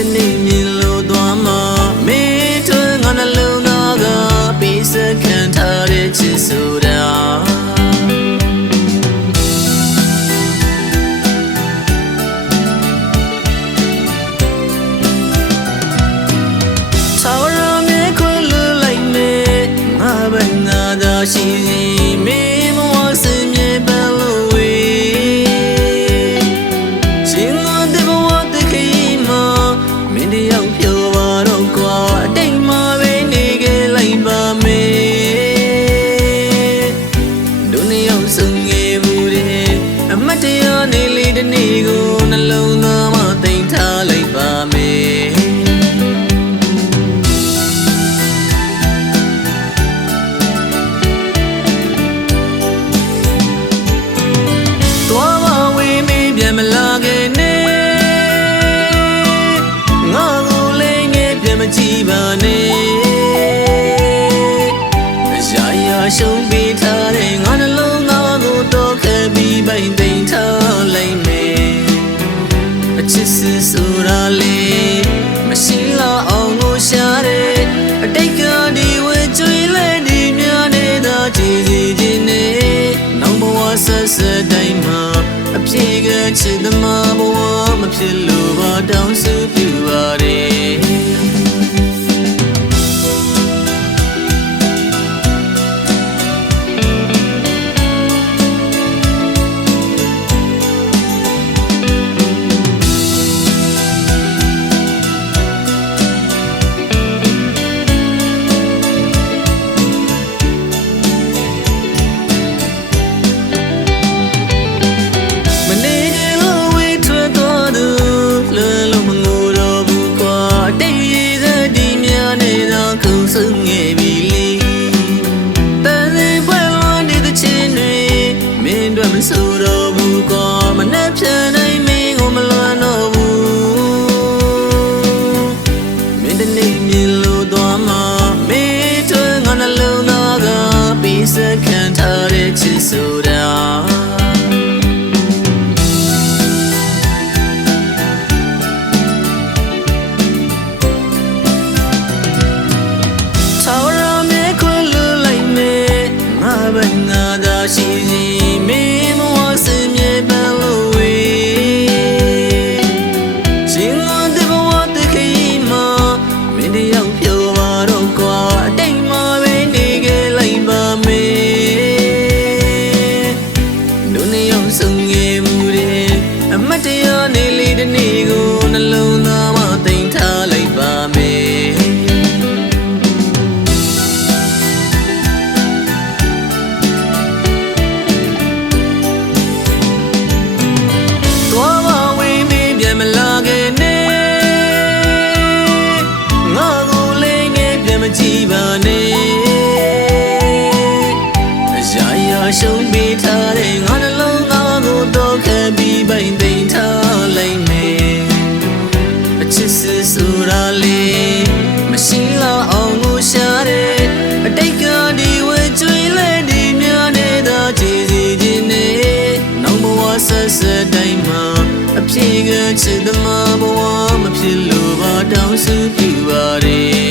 တနေ့မြင်လို့သွားမှာမေးထွန်းငါနှလုံးသားကပေးစခံထားတဲ့ချစ်ဆိုတာရှိ ကြည့်ပါနဲ့ရာရာရှုံးပေးထားတဲ့ငါနှလုံးသားကိုတော့ခဲ့ပြီးပိုင်သိမ်းထားလိုက်မယ်အချစ်စစ်ဆိုတာလေမရှိလားအောင်ကိုရှာတဲ့အတိတ်ကဒီဝဲကျွေးလဲဒီများနေတာကြည်စီခြင်းနဲ့နောင်ဘဝဆက်ဆက်တိုင်းမှာအပြေကချစ်သမားဘဝ တနေ့မြင်လို့သွားမှာမင်းတို့ငါနှလုံးသားကပြီးစခံထားတဲ့ချစ်ဆို တဲ့အမတ်တရားနေလေးတစ်နေ့ကိုနှလုံးသားမှာတိမ်ထားလိုက်ပါမေသွားမဝေးမင်းပြန်မလာခဲ့နဲ့ငါကိုလည်းငယ်ပြန်မကြည့်ပါနဲ့ရာရာရှုံး ချစ်သမားဘဝမဖြစ်လို့ပါတောင်းစုပြုပါတယ်